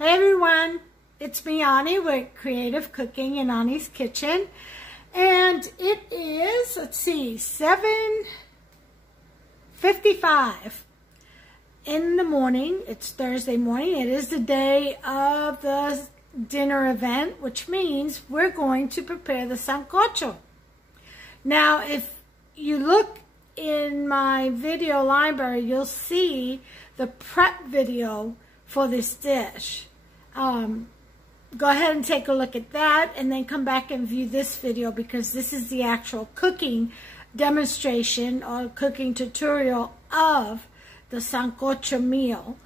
Hey everyone, it's me Ani with Creative Cooking in Ani's Kitchen, and it is, let's see, 7:55 in the morning. It's Thursday morning. It is the day of the dinner event, which means we're going to prepare the Sancocho. Now, if you look in my video library, you'll see the prep video for this dish. Go ahead and take a look at that and then come back and view this video, because this is the actual cooking demonstration or cooking tutorial of the Sancocho meal.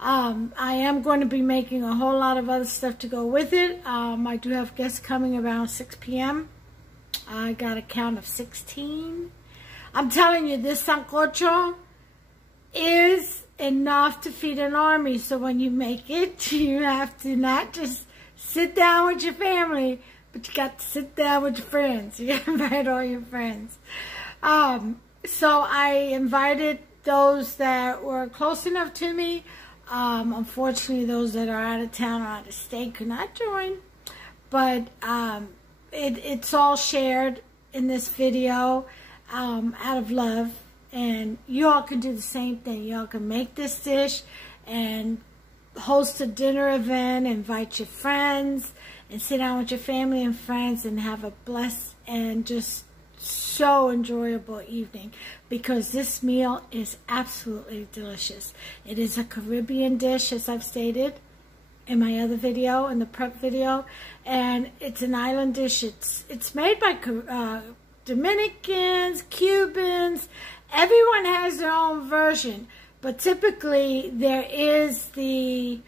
I am going to be making a whole lot of other stuff to go with it. I do have guests coming around 6 p.m. I got a count of 16. I'm telling you, this Sancocho is enough to feed an army. So when you make it, you have to not just sit down with your family, but you got to sit down with your friends. You got to invite all your friends. So I invited those that were close enough to me. Unfortunately, those that are out of town or out of state could not join. But it's all shared in this video out of love. And you all can do the same thing. You all can make this dish and host a dinner event, invite your friends, and sit down with your family and friends and have a blessed and just so enjoyable evening, because this meal is absolutely delicious. It is a Caribbean dish, as I've stated in my other video, in the prep video, and it's an island dish. It's made by Dominicans, Cubans. Everyone has their own version, but typically there is the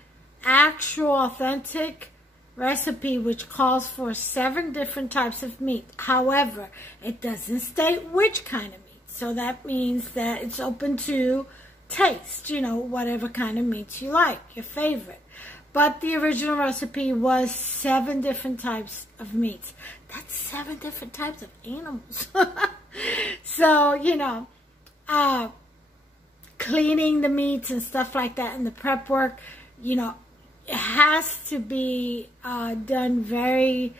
actual authentic recipe, which calls for 7 different types of meat. However, it doesn't state which kind of meat, so that means that it's open to taste, you know, whatever kind of meats you like, your favorite. But the original recipe was 7 different types of meats. That's 7 different types of animals. So, you know, cleaning the meats and stuff like that, and the prep work, you know, it has to be done very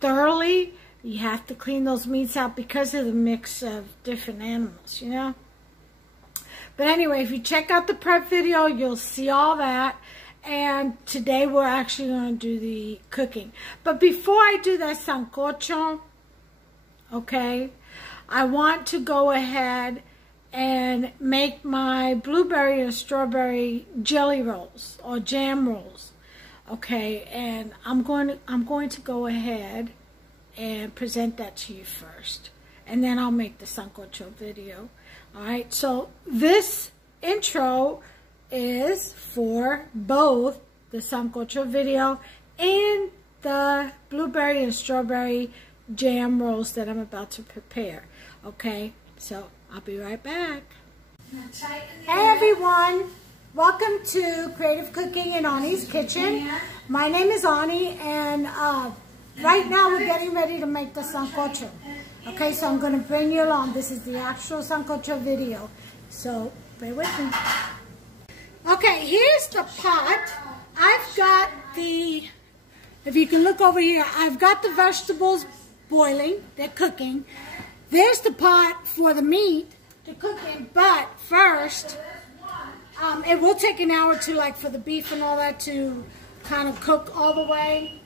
thoroughly. You have to clean those meats out because of the mix of different animals, you know. But anyway, if you check out the prep video, you'll see all that. And today we're actually going to do the cooking. But before I do that Sancocho, okay, I want to go ahead and make my blueberry and strawberry jelly rolls or jam rolls. Okay, and I'm going to go ahead and present that to you first, and then I'll make the Sancocho video. All right, so this intro is for both the Sancocho video and the blueberry and strawberry jam rolls that I'm about to prepare. Okay, so I'll be right back. Hey everyone, welcome to Creative Cooking in Ani's Kitchen. My name is Ani, and right now we're getting ready to make the Sancocho. Okay, so I'm going to bring you along. This is the actual Sancocho video, so bear with me. Okay, here's the pot. I've got the, if you can look over here, I've got the vegetables boiling, they're cooking. There's the pot for the meat to cook in, but first, it will take an hour or two, like for the beef and all that, to kind of cook all the way.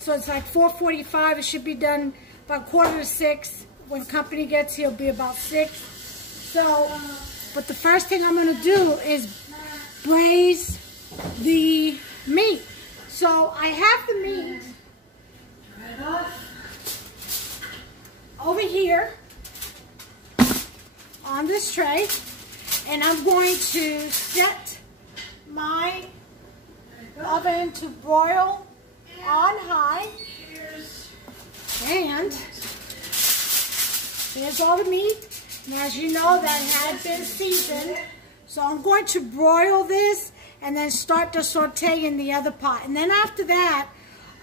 So it's like 4:45. It should be done about 5:45. When company gets here, it'll be about 6. So, but the first thing I'm going to do is braise the meat. So I have the meat over here on this tray, and I'm going to set my oven to broil on high. And there's all the meat, and as you know, that had been seasoned. So I'm going to broil this and then start to saute in the other pot. And then after that,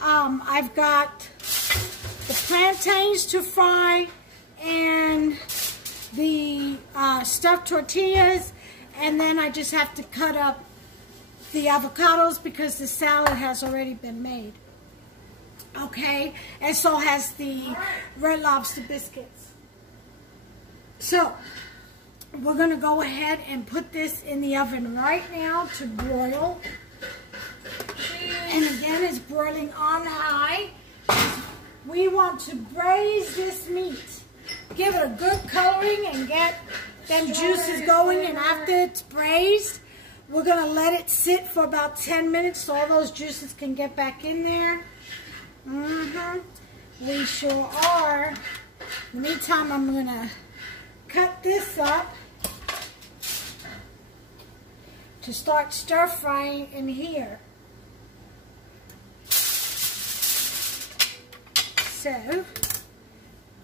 I've got the plantains to fry and the stuffed tortillas And then I just have to cut up the avocados because the salad has already been made. Okay, and so has the Red Lobster biscuits. So, we're going to go ahead and put this in the oven right now to broil. And again, it's broiling on high. We want to braise this meat. Give it a good coloring and get them juices going. And after it's braised, we're going to let it sit for about 10 minutes so all those juices can get back in there. We sure are. In the meantime, I'm going to cut this up to start stir frying in here. So, okay,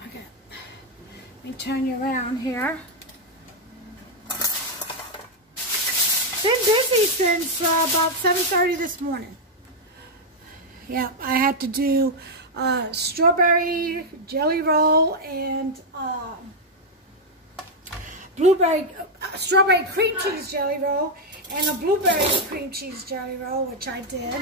let me turn you around here. Been busy since about 7:30 this morning. Yeah, I had to do strawberry jelly roll and strawberry cream cheese jelly roll and a blueberry cream cheese jelly roll, which I did.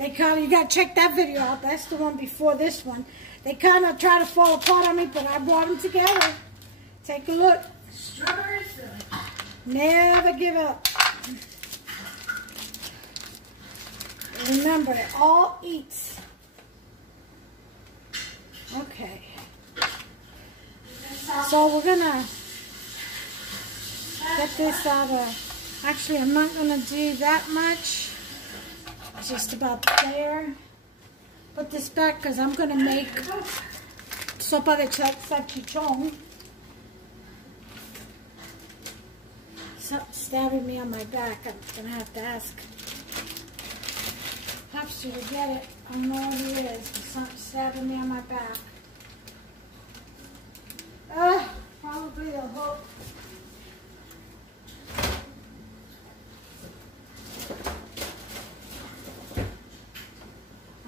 You gotta check that video out. That's the one before this one. They kind of try to fall apart on me, but I brought them together. Take a look. Strawberry filling. Never give up. Remember, it all eats. Okay. So we're gonna get this out of, actually I'm not gonna do that much. Just about there. Put this back because I'm gonna make sopa de salchichon. Something stabbing me on my back. I'm gonna have to ask Popster to get it. I don't know what it is, but something stabbing me on my back. Probably the hook.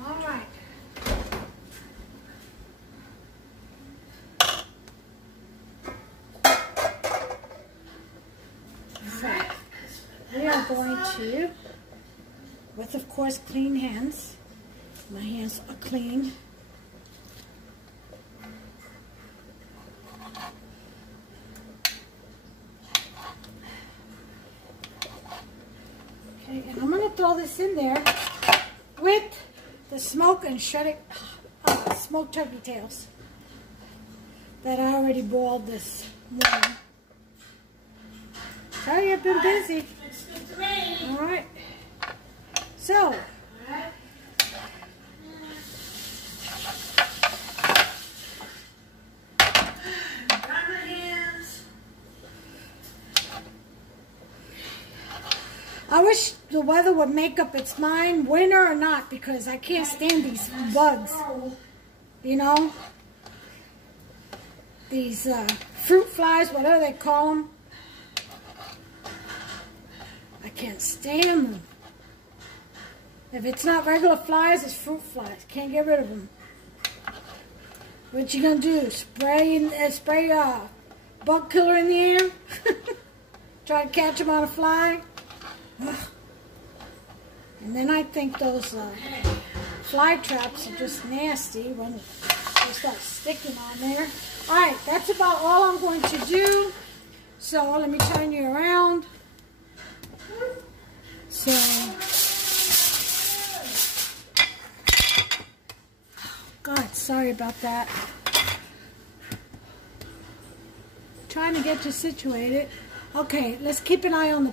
All right. So, we are going to, with of course clean hands. My hands are clean. Okay, and I'm going to throw this in there with the smoked and shredded smoked turkey tails that I already boiled this morning. Sorry, I've been busy. It's good to me. All right. So, I wish the weather would make up its mind, winter or not, because I can't stand these bugs. You know? These fruit flies, whatever they call them. I can't stand them. If it's not regular flies, it's fruit flies. Can't get rid of them. What you gonna do? Spray bug killer in the air? Try to catch them on a fly? Ugh. And then I think those fly traps are just nasty when they start sticking on there. Alright, that's about all I'm going to do. So let me turn you around. So, God, sorry about that. Trying to get you situated. Okay, let's keep an eye on the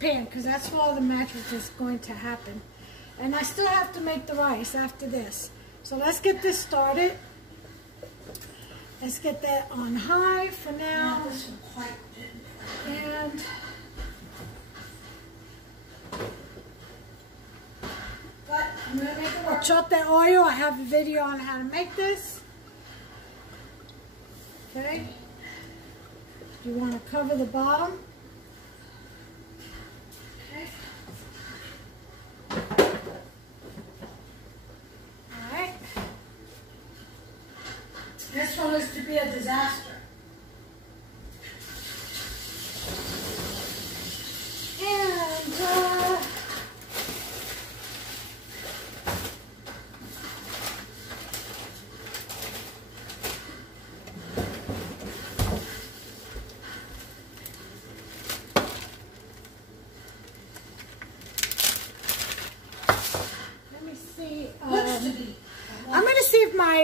pan because that's where all the magic is going to happen. And I still have to make the rice after this. So let's get this started. Let's get that on high for now. And but I'm gonna make it work. Chop that oil. I have a video on how to make this. Okay. You want to cover the bottom. Okay. Alright. This one is to be a disaster.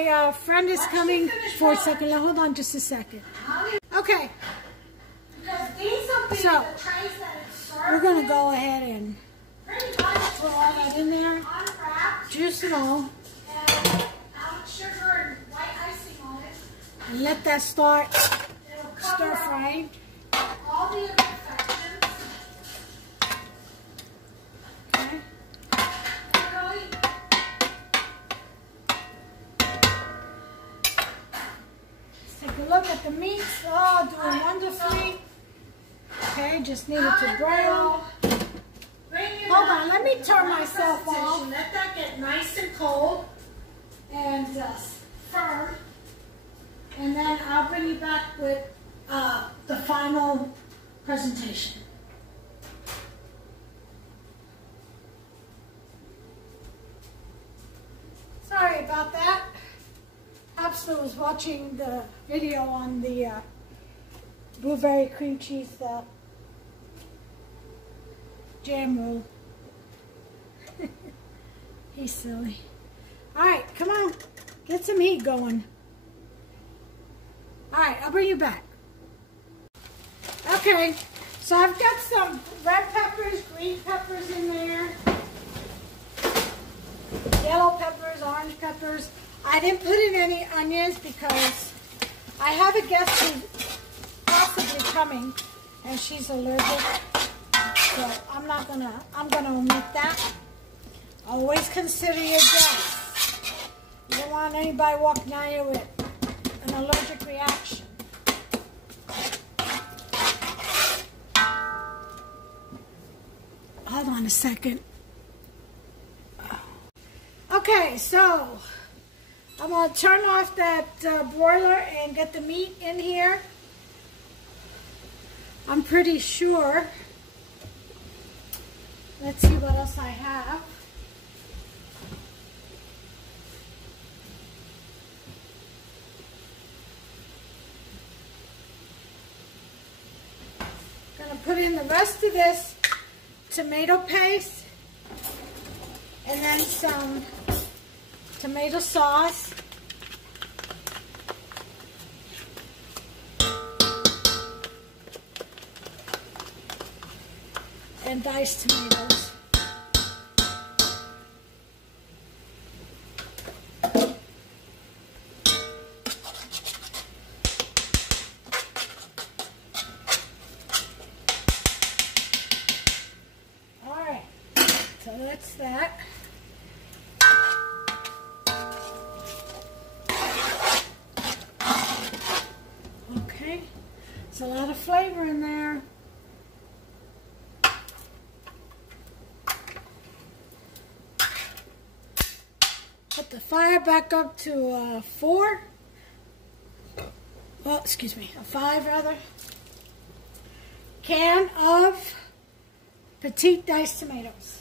my friend is coming for a second. Now, hold on just a second. Okay. Because these will be So, the trays that it's served we're going to in. go ahead and Pretty much put all that in there. unwrapped Juice it all. and powdered sugar and white icing on it. And let that start It'll cover stir frying. all the imperfections. Okay. Really. Let's take a look at the meats. Oh, doing wonderfully. Okay, just need it to brown. Hold on, let me turn myself off. Let that get nice and cold and firm. And then I'll bring you back with the final presentation. Sorry about that. Hopster was watching the video on the blueberry cream cheese jam roll. He's silly. Alright, come on. Get some heat going. Alright, I'll bring you back. Okay, so I've got some red peppers, green peppers in there. Yellow peppers, orange peppers. I didn't put in any onions because I have a guest who's possibly coming and she's allergic. So I'm gonna omit that. Always consider your guests. You don't want anybody walking out here with an allergic reaction. Hold on a second. Okay, so I'm going to turn off that broiler and get the meat in here. I'm pretty sure. Let's see what else I have. Going to put in the rest of this tomato paste and then some tomato sauce. And diced tomatoes. All right, so that's that. Okay, it's a lot of flavor in there. Put the fire back up to 4. Well, excuse me, a 5 rather. Can of petite diced tomatoes.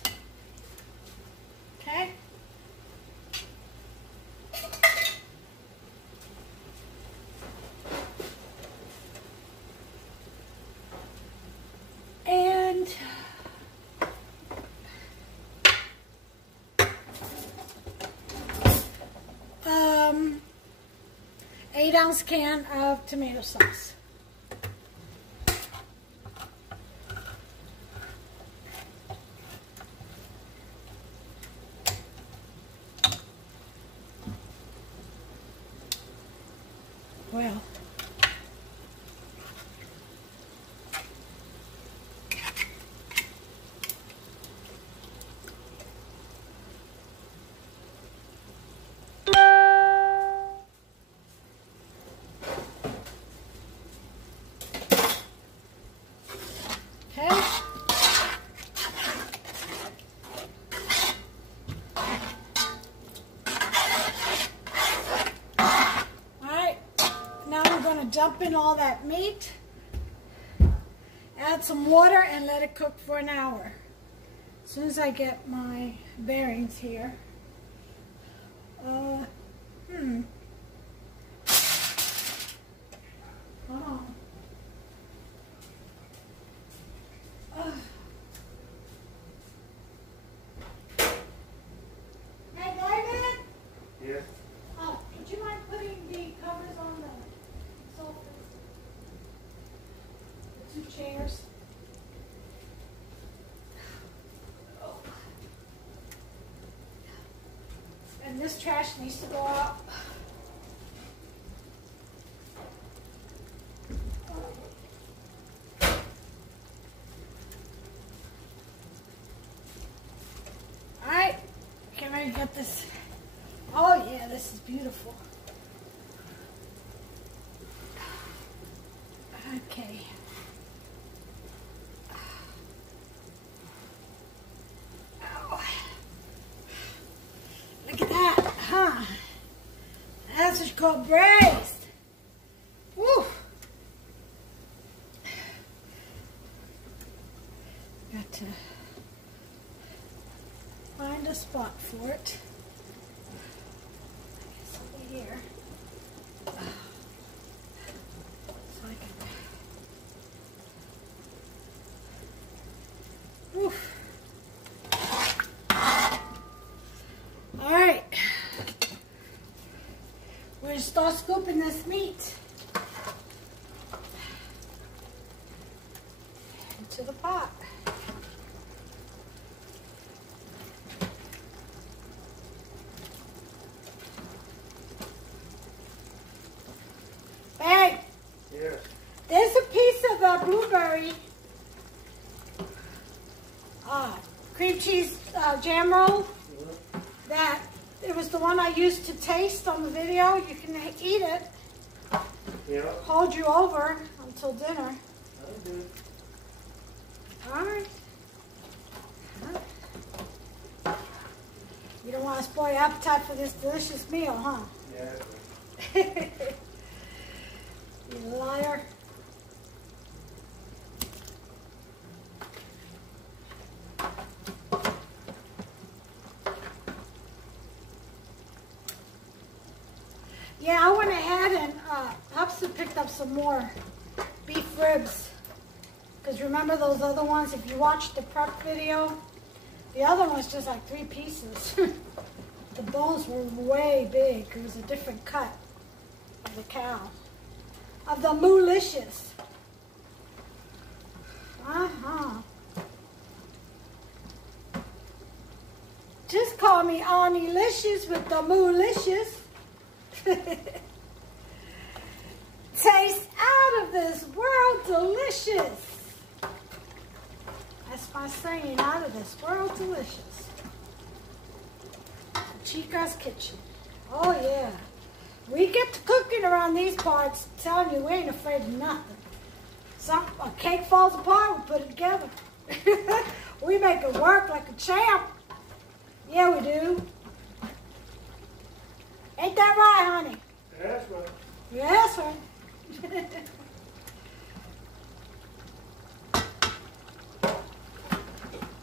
Okay. And 8-ounce can of tomato sauce. Well, okay. Alright, now we're going to dump in all that meat, add some water, and let it cook for an hour. As soon as I get my bearings here. Hold on. Hey, David? Yes. Oh, could you 2 chairs. And this trash needs to go out. Alright, can I get this? Oh yeah, this is beautiful. Okay. Oh. Look at that, huh? That's what's called braised. Woo! Got to find a spot for it. I guess over here. So I can. Oof. All right. We're gonna start scooping this meat into the pot. Hey, Yes. there's a piece of blueberry cream cheese jam roll that it was the one I used to taste on the video. You can eat it. Yeah. Hold you over until dinner. I do. All right. Huh? You don't want to spoil your appetite for this delicious meal, huh? Yeah. You liar. Yeah, I went ahead and also picked up some more beef ribs. Because remember those other ones, if you watched the prep video, the other one was just like 3 pieces. The bones were way big. It was a different cut of the cow. Of the moolicious. Uh-huh. Just call me Auntie-licious with the moolicious. Taste out of this world delicious. That's my saying, out of this world delicious. Chica's Kitchen. Oh yeah. We get to cooking around these parts. I'm telling you, we ain't afraid of nothing. A cake falls apart, we put it together. We make it work like a champ. Yeah, we do. Ain't that right, honey? That's right. Yeah, that's right.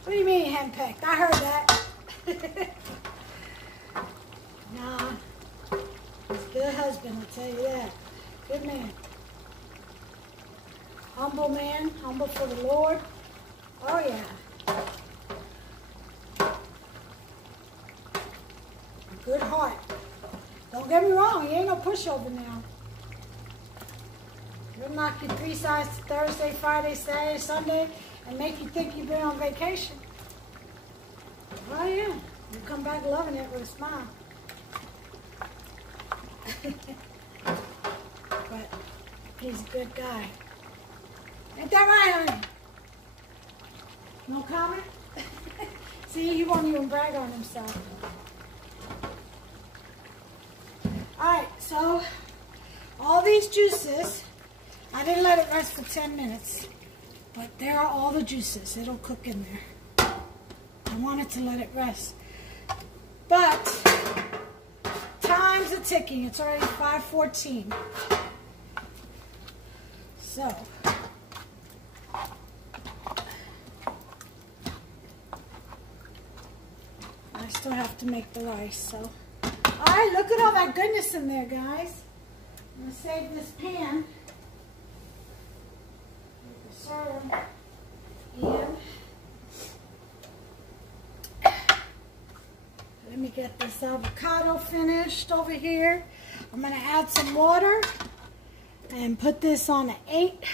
What do you mean henpecked? I heard that. Nah. He's a good husband, I'll tell you that. Good man. Humble man, humble for the Lord. Oh yeah. Good heart. Don't get me wrong, he ain't no pushover now. He'll knock you 3 sides to Thursday, Friday, Saturday, Sunday, and make you think you've been on vacation. Oh yeah, you come back loving it with a smile. But he's a good guy. Ain't that right, honey? No comment? See, he won't even brag on himself. Alright, so all these juices, I didn't let it rest for 10 minutes, but there are all the juices. It'll cook in there. I wanted to let it rest. But time's a ticking. It's already 5:14. So I still have to make the rice, so. Alright, look at all that goodness in there, guys. I'm going to save this pan. Serve in. Let me get this avocado finished over here. I'm going to add some water and put this on an 8.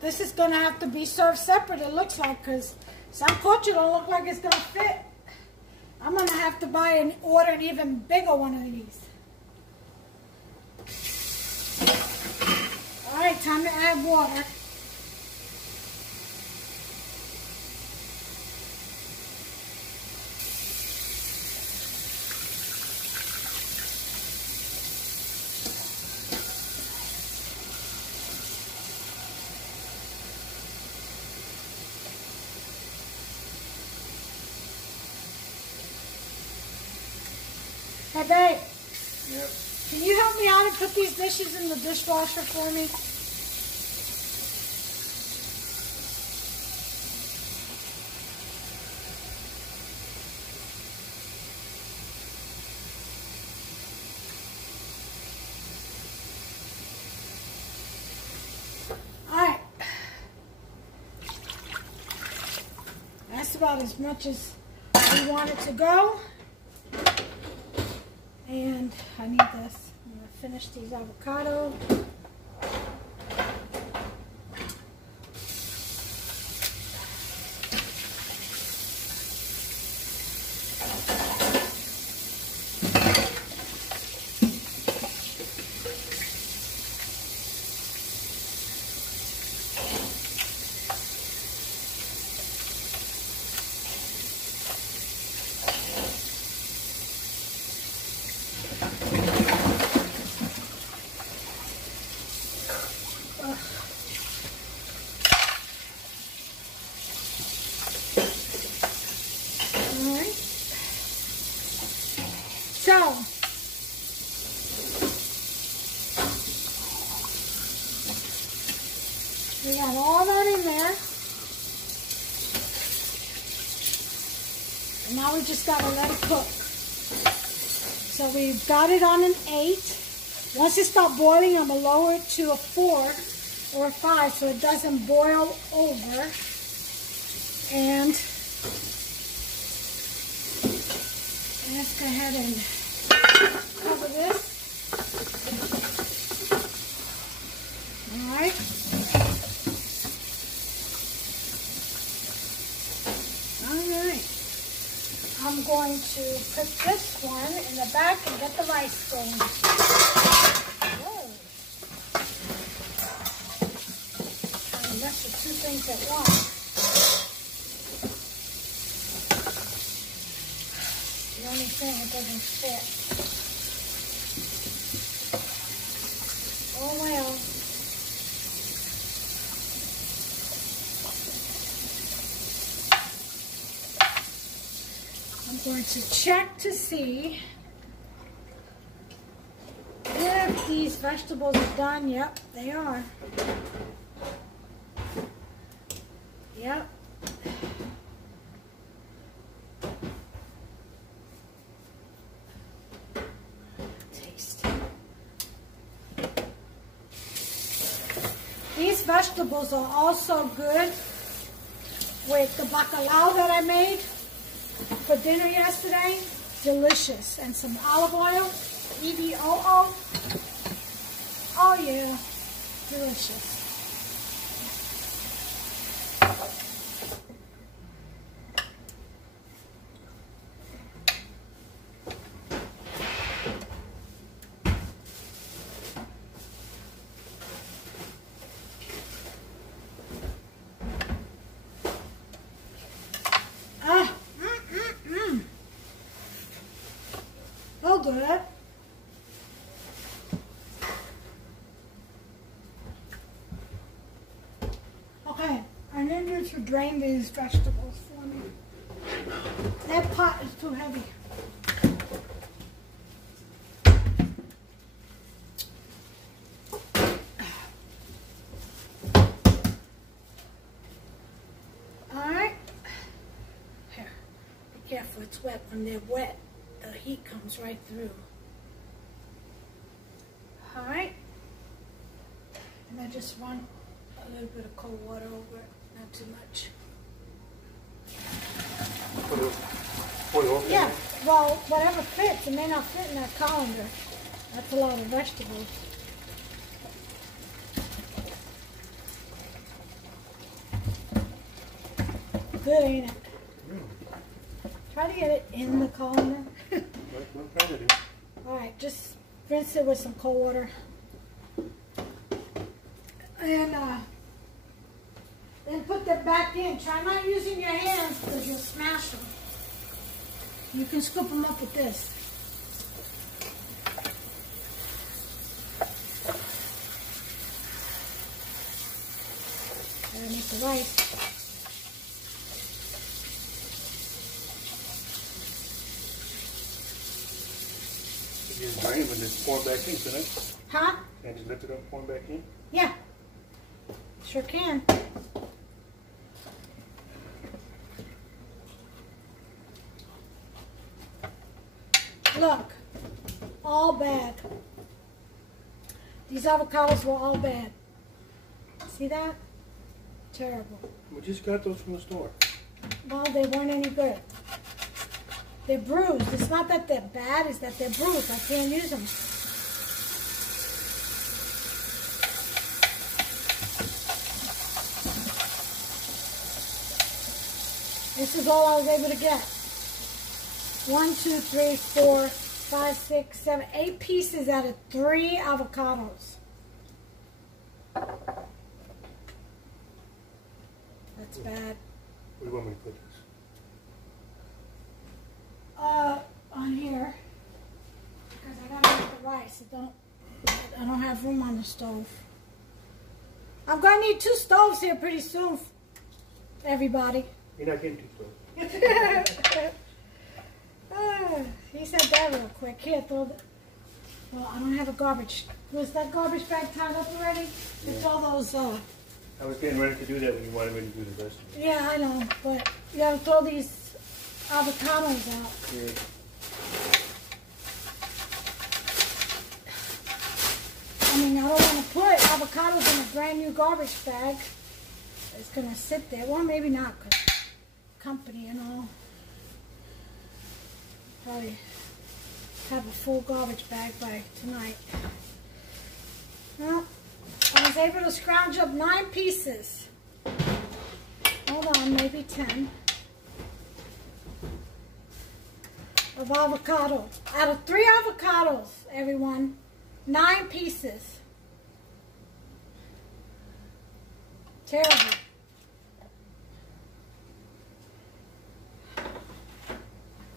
this is going to have to be served separate, it looks like, because Sancocho don't look like it's going to fit. I'm going to have to buy and order an even bigger one of these. All right, time to add water. Hey, babe. Yep. Can you help me out and put these dishes in the dishwasher for me? All right. That's about as much as we want it to go. And I need this. I'm going to finish these avocado. So, we got all that in there. And now we just got to let it cook. So we've got it on an 8. Once it starts boiling, I'm going to lower it to a 4 or a 5 so it doesn't boil over. And let's go ahead and cover this. All right. All right. I'm going to put this one in the back and get the rice going. Whoa. Trying to mess with 2 things at once. The only thing it doesn't fit. Oh well. I'm going to check to see if these vegetables are done. Yep, they are. Yep. These vegetables are also good with the bacalao that I made for dinner yesterday. Delicious. And some olive oil. EVOO. Oh yeah. Delicious. Good. Okay, I need you to drain these vegetables for me. That pot is too heavy. Alright. Here, be careful, it's wet. When they're wet, the heat comes right through. All right. And I just run a little bit of cold water over it, not too much. Yeah, well, whatever fits. It may not fit in that colander. That's a lot of vegetables. Good, ain't it? Try to get it in the colander. Alright, just rinse it with some cold water. And then put them back in. Try not using your hands because you'll smash them. You can scoop them up with this. And make the rice. You just drain and just pour it back in, couldn't it? Huh? And just lift it up and pour it back in? Yeah. Sure can. Look. All bad. These avocados were all bad. See that? Terrible. We just got those from the store. Well, they weren't any good. They're bruised. It's not that they're bad, it's that they're bruised. I can't use them. This is all I was able to get. 1, 2, 3, 4, 5, 6, 7, 8 pieces out of 3 avocados. That's bad. Where do you want me to put this? On here, because I gotta make the rice. I don't have room on the stove. I'm gonna need 2 stoves here pretty soon, everybody. You're not getting 2 stoves. He said that real quick. Here, throw the... Well, I don't have a garbage. Was that garbage bag tied up already? Yeah. It's all those, I was getting ready to do that when you wanted me to do the rest of it. yeah, I know, but you gotta throw these avocados out. Yeah. I mean, I don't want to put avocados in a brand new garbage bag. It's gonna sit there. Well, maybe not, because company and all. Probably have a full garbage bag by tonight. Well, I was able to scrounge up 9 pieces. Hold on, maybe 10. Of avocado. Out of 3 avocados, everyone, 9 pieces. Terrible.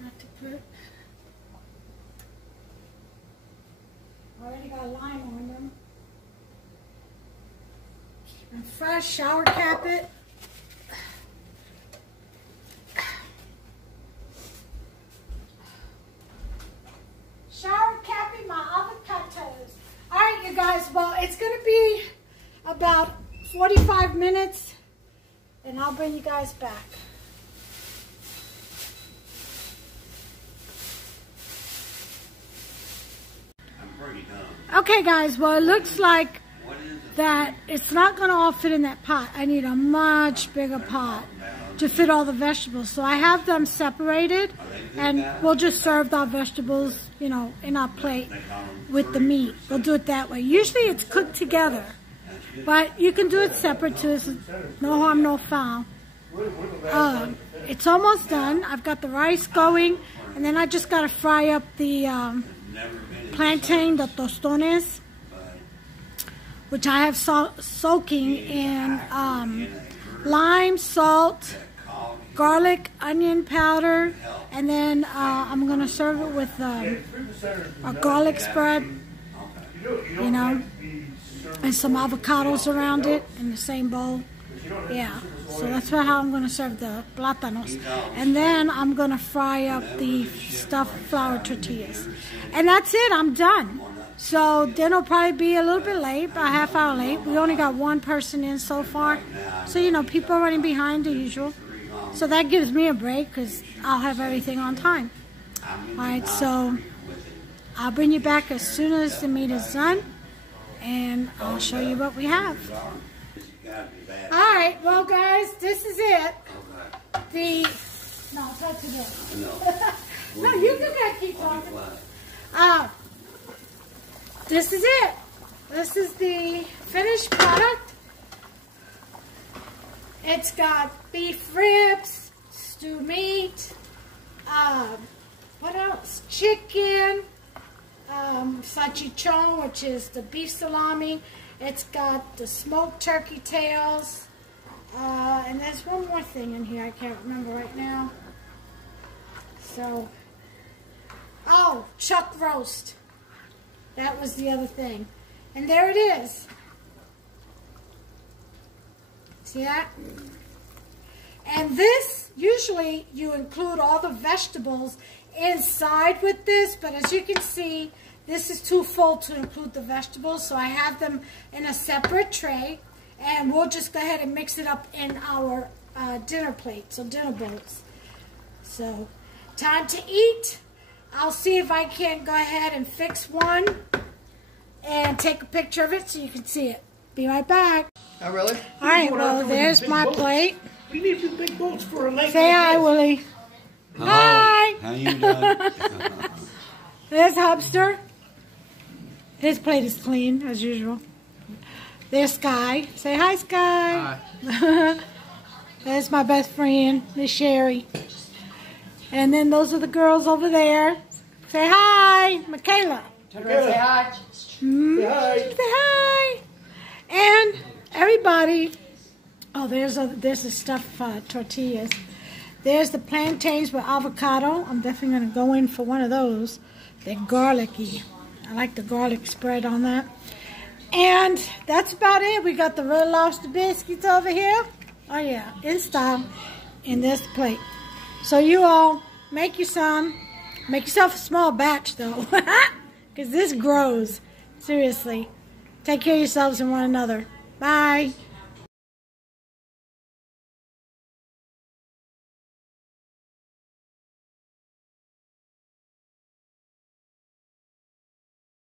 Not to put. Already got lime on them. Keep them fresh. Shower cap it. Shower capping my avocados. All right, you guys. Well, it's going to be about 45 minutes, and I'll bring you guys back. Okay, guys. Well, it looks like that it's not going to all fit in that pot. I need a much bigger pot to fit all the vegetables. So I have them separated, and we'll just serve our vegetables, you know, in our plate with the meat. We'll do it that way. Usually it's cooked together, but you can do it separate too. It's no harm, no foul. It's almost done. I've got the rice going, and then I just got to fry up the plantain, the tostones, which I have soaking in lime, salt, garlic, onion powder, and then I'm going to serve it with a garlic spread, you know, and some avocados around it in the same bowl. Yeah, so that's how I'm going to serve the plátanos. And then I'm going to fry up the stuffed flour tortillas. And that's it, I'm done. So dinner will probably be a little bit late, about a half hour late. We only got 1 person in so far. So, you know, people are running behind the usual. So that gives me a break because I'll have everything on time. Alright, so I'll bring you back as soon as the meat is done. And I'll show you what we have. Alright, well guys, this is it. No, touch it. No, you can keep talking. This is it. This is the finished product. It's got beef ribs, stewed meat, what else? Chicken, salchichon, which is the beef salami. It's got the smoked turkey tails, and there's one more thing in here I can't remember right now. So, oh, chuck roast. That was the other thing. And there it is. See that? And this, usually you include all the vegetables inside with this, but as you can see, this is too full to include the vegetables, so I have them in a separate tray, and we'll just go ahead and mix it up in our dinner plates, or dinner bowls. So, time to eat. I'll see if I can go ahead and fix one and take a picture of it so you can see it. Be right back. Oh, really? All right, well, there's my plate. We need two big boats for a lake. Say hi, Willie. Hello. Hi. How you doing? There's Hubster. His plate is clean, as usual. There's Sky. Say hi, Sky. Hi. There's my best friend, Miss Sherry. And then those are the girls over there. Say hi, Michaela. Say hi. Say hi. And everybody. Oh, there's the stuffed tortillas. There's the plantains with avocado. I'm definitely going to go in for one of those. They're garlicky. I like the garlic spread on that. And that's about it. We got the red lobster biscuits over here. Oh yeah, in style. And this plate. So you all, make you some. Make yourself a small batch though. Because this grows. Seriously. Take care of yourselves and one another. Bye.